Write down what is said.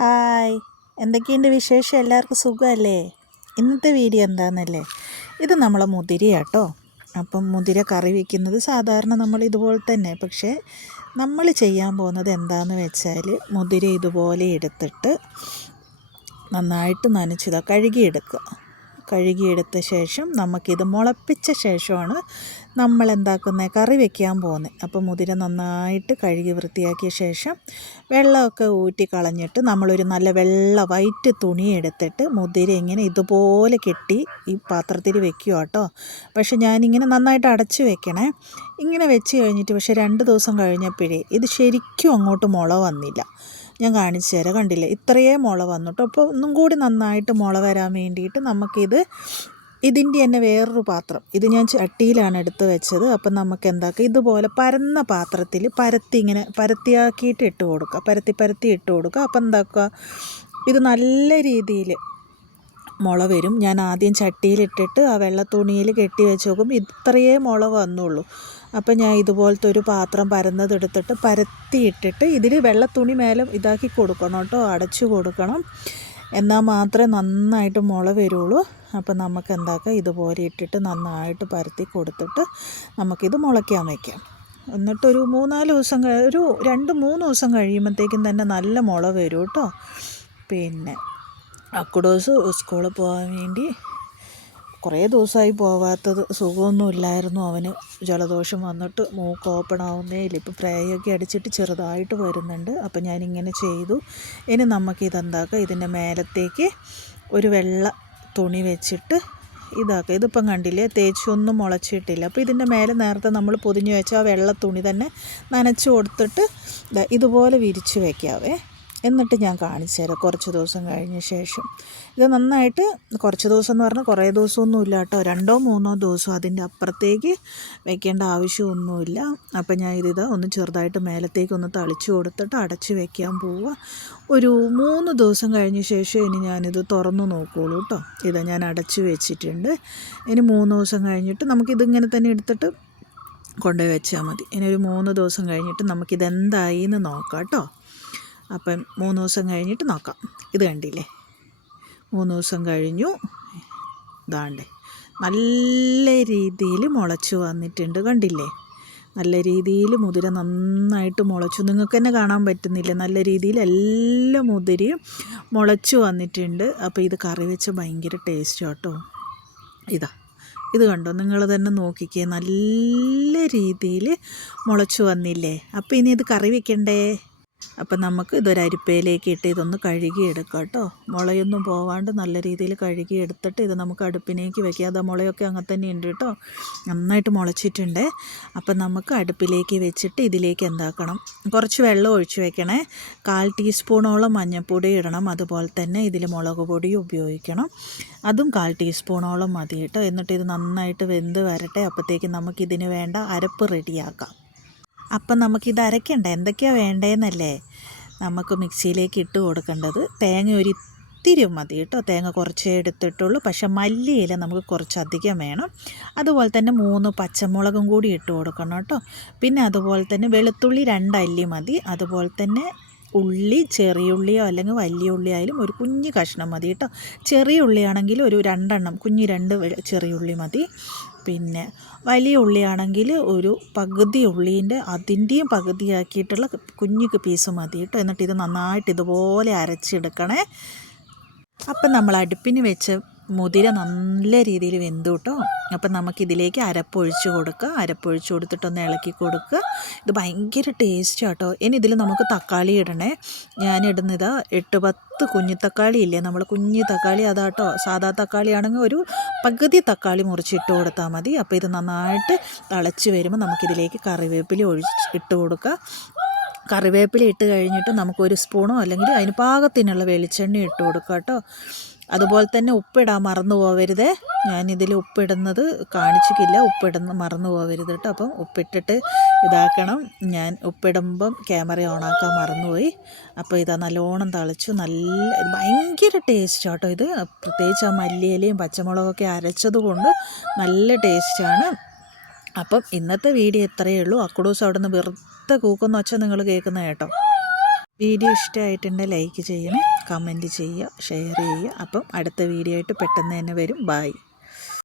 Hi, എന്തൊക്കെയുണ്ട് വിശേഷം? എല്ലാവർക്കും സുഖമല്ലേ? ഇന്നത്തെ വീഡിയോ എന്താണെന്നല്ലേ, ഇത് നമ്മളെ മുതിരയാട്ടോ. അപ്പം മുതിര കറി വയ്ക്കുന്നത് സാധാരണ നമ്മൾ ഇതുപോലെ തന്നെ, പക്ഷേ നമ്മൾ ചെയ്യാൻ പോകുന്നത് എന്താണെന്ന് വെച്ചാൽ മുതിര ഇതുപോലെ എടുത്തിട്ട് നന്നായിട്ട് നനച്ചതാണ് കഴുകിയെടുക്കുക. കഴുകിയെടുത്ത ശേഷം നമുക്കിത് മുളപ്പിച്ച ശേഷമാണ് നമ്മൾ എന്താക്കുന്നത്, കറി വെക്കാൻ പോകുന്നത്. അപ്പോൾ മുതിര നന്നായിട്ട് കഴുകി വൃത്തിയാക്കിയ ശേഷം വെള്ളമൊക്കെ ഊറ്റി കളഞ്ഞിട്ട് നമ്മളൊരു നല്ല വെള്ള വൈറ്റ് തുണി എടുത്തിട്ട് മുതിര ഇങ്ങനെ ഇതുപോലെ കെട്ടി ഈ പാത്രത്തിൽ വെക്കുക കേട്ടോ. പക്ഷെ ഞാനിങ്ങനെ നന്നായിട്ട് അടച്ച് വെക്കണേ. ഇങ്ങനെ വെച്ച് കഴിഞ്ഞിട്ട് പക്ഷേ 2 ദിവസം കഴിഞ്ഞപ്പോഴേ ഇത് ശരിക്കും അങ്ങോട്ട് മുള വന്നില്ല. ഞാൻ കാണിച്ചു തരാം, കണ്ടില്ലേ, ഇത്രയേ മുള വന്നിട്ടോ. അപ്പോൾ ഒന്നും കൂടി നന്നായിട്ട് മുള വരാൻ വേണ്ടിയിട്ട് ഇതിൻ്റെ തന്നെ വേറൊരു പാത്രം, ഇത് ഞാൻ ചട്ടിയിലാണ് എടുത്ത് വെച്ചത്. അപ്പം നമുക്ക് എന്താക്കുക, ഇതുപോലെ പരന്ന പാത്രത്തിൽ പരത്തിയാക്കിയിട്ട് ഇട്ട് കൊടുക്കുക, പരത്തി ഇട്ട് കൊടുക്കുക. അപ്പം എന്താക്കുക, ഇത് നല്ല രീതിയിൽ മുള വരും. ഞാൻ ആദ്യം ചട്ടിയിലിട്ടിട്ട് ആ വെള്ള തുണിയിൽ കെട്ടി വെച്ച് നോക്കുമ്പോൾ ഇത്രയേ മുള വന്നുള്ളൂ. അപ്പം ഞാൻ ഇതുപോലത്തെ ഒരു പാത്രം പരന്നതെടുത്തിട്ട് പരത്തിയിട്ടിട്ട് ഇതിൽ വെള്ള തുണി മേലെ ഇതാക്കി കൊടുക്കണം കേട്ടോ, അടച്ചു കൊടുക്കണം. എന്നാൽ മാത്രമേ നന്നായിട്ട് മുള വരുള്ളൂ. അപ്പം നമുക്ക് എന്താക്കാം, ഇതുപോലെ ഇട്ടിട്ട് നന്നായിട്ട് പരത്തി കൊടുത്തിട്ട് നമുക്കിത് മുളയ്ക്കാൻ വയ്ക്കാം. എന്നിട്ടൊരു 3-4 ദിവസം ഒരു 2-3 ദിവസം കഴിയുമ്പോഴത്തേക്കും തന്നെ നല്ല മുള വരും കേട്ടോ. പിന്നെ അക്കുഡോസ് സ്കൂളിൽ പോകാൻ വേണ്ടി കുറേ ദിവസമായി പോകാത്തത്, സുഖമൊന്നുമില്ലായിരുന്നു അവന്. ജലദോഷം വന്നിട്ട് മൂക്ക് ഓപ്പൺ ആവുന്നേ ഇല്ല. ഇപ്പോൾ പ്രയൊക്കെ അടിച്ചിട്ട് ചെറുതായിട്ട് വരുന്നുണ്ട്. അപ്പം ഞാനിങ്ങനെ ചെയ്തു. ഇനി നമുക്കിതെന്താക്കാം, ഇതിൻ്റെ മേലത്തേക്ക് ഒരു വെള്ള തുണി വെച്ചിട്ട് ഇതാക്കുക. ഇതിപ്പം കണ്ടില്ലേ, തേച്ചൊന്നും മുളച്ചിട്ടില്ല. അപ്പോൾ ഇതിൻ്റെ മേലെ നേരത്തെ നമ്മൾ പൊതിഞ്ഞ് വെച്ച ആ വെള്ള തുണി തന്നെ നനച്ച് കൊടുത്തിട്ട് ഇതുപോലെ വിരിച്ച് വയ്ക്കാവേ. എന്നിട്ട് ഞാൻ കാണിച്ചു തരാം കുറച്ച് ദിവസം കഴിഞ്ഞ ശേഷം. ഇത് നന്നായിട്ട് കുറച്ച് ദിവസം എന്ന് പറഞ്ഞാൽ കുറേ ദിവസമൊന്നുമില്ല കേട്ടോ, 2-3 ദിവസം, അതിൻ്റെ അപ്പുറത്തേക്ക് വെക്കേണ്ട ആവശ്യമൊന്നുമില്ല. അപ്പം ഞാൻ ഒന്ന് ചെറുതായിട്ട് മേലത്തേക്ക് ഒന്ന് തളിച്ച് കൊടുത്തിട്ട് അടച്ച് വെക്കാൻ പോവുക. ഒരു 3 ദിവസം കഴിഞ്ഞ ശേഷം ഇനി ഞാനിത് തുറന്നു നോക്കുകയുള്ളൂ കേട്ടോ. ഇത് ഞാൻ അടച്ച് വെച്ചിട്ടുണ്ട്. ഇനി 3 ദിവസം കഴിഞ്ഞിട്ട് നമുക്കിതിങ്ങനെ തന്നെ എടുത്തിട്ട് കൊണ്ടുപോയി വെച്ചാൽ മതി. ഇനി ഒരു 3 ദിവസം കഴിഞ്ഞിട്ട് നമുക്കിതെന്തായി എന്ന് നോക്കാം കേട്ടോ. അപ്പം 3 ദിവസം കഴിഞ്ഞിട്ട് നോക്കാം. ഇത് കണ്ടില്ലേ, 3 ദിവസം കഴിഞ്ഞു. ഇതാണ്ടേ നല്ല രീതിയിൽ മുളച്ചു വന്നിട്ടുണ്ട്, കണ്ടില്ലേ. നല്ല രീതിയിൽ മുതിര നന്നായിട്ട് മുളച്ചു, നിങ്ങൾക്ക് തന്നെ കാണാൻ പറ്റുന്നില്ലേ. നല്ല രീതിയിൽ എല്ലാ മുതിരയും മുളച്ചു വന്നിട്ടുണ്ട്. അപ്പോൾ ഇത് കറി വെച്ച് ഭയങ്കര ടേസ്റ്റ് കേട്ടോ. ഇത് കണ്ടോ, നിങ്ങൾ തന്നെ നോക്കിക്കേ, നല്ല രീതിയിൽ മുളച്ചു വന്നില്ലേ. അപ്പോൾ ഇനി ഇത് കറി വെക്കണ്ടേ. അപ്പം നമുക്ക് ഇതൊരു അരിപ്പയിലേക്ക് ഇട്ട് ഇതൊന്ന് കഴുകിയെടുക്കാം കേട്ടോ. മുളയൊന്നും പോവാണ്ട് നല്ല രീതിയിൽ കഴുകിയെടുത്തിട്ട് ഇത് നമുക്ക് അടുപ്പിലേക്ക് വെക്കാം. അത് മുളയൊക്കെ അങ്ങനെ തന്നെ ഉണ്ട് കേട്ടോ, നന്നായിട്ട് മുളച്ചിട്ടുണ്ട്. അപ്പം നമുക്ക് അടുപ്പിലേക്ക് വെച്ചിട്ട് ഇതിലേക്ക് എന്താക്കണം, കുറച്ച് വെള്ളം ഒഴിച്ച് വെക്കണേ. 1/4 ടീസ്പൂണോളം മഞ്ഞൾപ്പൊടി ഇടണം. അതുപോലെ തന്നെ ഇതിൽ മുളക് പൊടി ഉപയോഗിക്കണം, അതും 1/4 ടീസ്പൂണോളം മതി കേട്ടോ. എന്നിട്ട് ഇത് നന്നായിട്ട് വെന്ത് വരട്ടെ. അപ്പോഴത്തേക്കും നമുക്കിതിന് വേണ്ട അരപ്പ് റെഡിയാക്കാം. അപ്പം നമുക്കിത് അരയ്ക്കണ്ട, എന്തൊക്കെയാണ് വേണ്ടതെന്നല്ലേ. നമുക്ക് മിക്സിയിലേക്ക് ഇട്ട് കൊടുക്കേണ്ടത് തേങ്ങ ഒരു ഇത്തിരി മതി കേട്ടോ. തേങ്ങ കുറച്ചേ എടുത്തിട്ടുള്ളൂ, പക്ഷെ മല്ലിയില നമുക്ക് കുറച്ചധികം വേണം. അതുപോലെ തന്നെ 3 പച്ചമുളകും കൂടി ഇട്ട് കൊടുക്കണം കേട്ടോ. പിന്നെ അതുപോലെ തന്നെ വെളുത്തുള്ളി 2 അല്ലി മതി. അതുപോലെ തന്നെ ഉള്ളി, ചെറിയ ഉള്ളിയോ അല്ലെങ്കിൽ വലിയ ഉള്ളി ആയാലും ഒരു കുഞ്ഞ് കഷ്ണം മതി കേട്ടോ. ചെറിയ ഉള്ളിയാണെങ്കിൽ ഒരു 2 എണ്ണം, കുഞ്ഞ് 2 ചെറിയ ഉള്ളി മതി. പിന്നെ വലിയ ഉള്ളിയാണെങ്കിൽ ഒരു പകുതി ഉള്ളീൻ്റെ അതിൻ്റെയും പകുതിയാക്കിയിട്ടുള്ള കുഞ്ഞു പീസ് മതി കേട്ടോ. എന്നിട്ട് ഇത് നന്നായിട്ട് ഇതുപോലെ അരച്ചെടുക്കണേ. അപ്പം നമ്മൾ അടുപ്പിന് വെച്ച് മുതിര നല്ല രീതിയിൽ വെന്തു കേട്ടോ. അപ്പം നമുക്കിതിലേക്ക് അരപ്പൊഴിച്ച് കൊടുക്കുക. അരപ്പൊഴിച്ച് കൊടുത്തിട്ടൊന്ന് ഇളക്കി കൊടുക്കുക. ഇത് ഭയങ്കര ടേസ്റ്റ് കേട്ടോ. ഇനി ഇതിൽ നമുക്ക് തക്കാളി ഇടണേ. ഞാനിടുന്നത് 8-10 കുഞ്ഞു തക്കാളി ഇല്ലേ, നമ്മൾ കുഞ്ഞു തക്കാളി അതാട്ടോ. സാധാ തക്കാളി ആണെങ്കിൽ ഒരു പകുതി തക്കാളി മുറിച്ചിട്ട് കൊടുത്താൽ മതി. അപ്പോൾ ഇത് നന്നായിട്ട് തിളച്ച് വരുമ്പോൾ നമുക്കിതിലേക്ക് കറിവേപ്പില ഇട്ട് കൊടുക്കുക. കറിവേപ്പില ഇട്ട് കഴിഞ്ഞിട്ട് നമുക്കൊരു സ്പൂണോ അല്ലെങ്കിൽ അതിന് പാകത്തിനുള്ള വെളിച്ചെണ്ണ ഇട്ട് കൊടുക്കുക കേട്ടോ. അതുപോലെ തന്നെ ഉപ്പിടാൻ മറന്നു പോകരുത്. ഞാനിതിൽ ഉപ്പിടുന്നത് കാണിച്ചിട്ടില്ല, മറന്നു പോകരുത് കേട്ടോ. അപ്പം ഉപ്പിട്ടിട്ട് ഇതാക്കണം. ഞാൻ ഉപ്പിടുമ്പം ക്യാമറ ഓണാക്കാൻ മറന്നുപോയി. അപ്പോൾ ഇതാ നല്ലോണം തളിച്ചു, ഭയങ്കര ടേസ്റ്റ് കേട്ടോ ഇത്. പ്രത്യേകിച്ച് ആ മല്ലിയിലയും പച്ചമുളകൊക്കെ അരച്ചത് കൊണ്ട് നല്ല ടേസ്റ്റാണ്. അപ്പം ഇന്നത്തെ വീഡിയോ ഇത്രയേ ഉള്ളൂ. അക്കുഡൂസ് അവിടെ നിന്ന് വെറുതെ കൂക്കുന്ന ഒച്ച നിങ്ങൾ കേൾക്കുന്ന കേട്ടോ. വീഡിയോ ഇഷ്ടമായിട്ടുണ്ടെങ്കിൽ ലൈക്ക് ചെയ്യണേ, കമൻറ്റ് ചെയ്യുക, ഷെയർ ചെയ്യുക. അപ്പം അടുത്ത വീഡിയോ ആയിട്ട് പെട്ടെന്ന് തന്നെ വരും. ബായ്.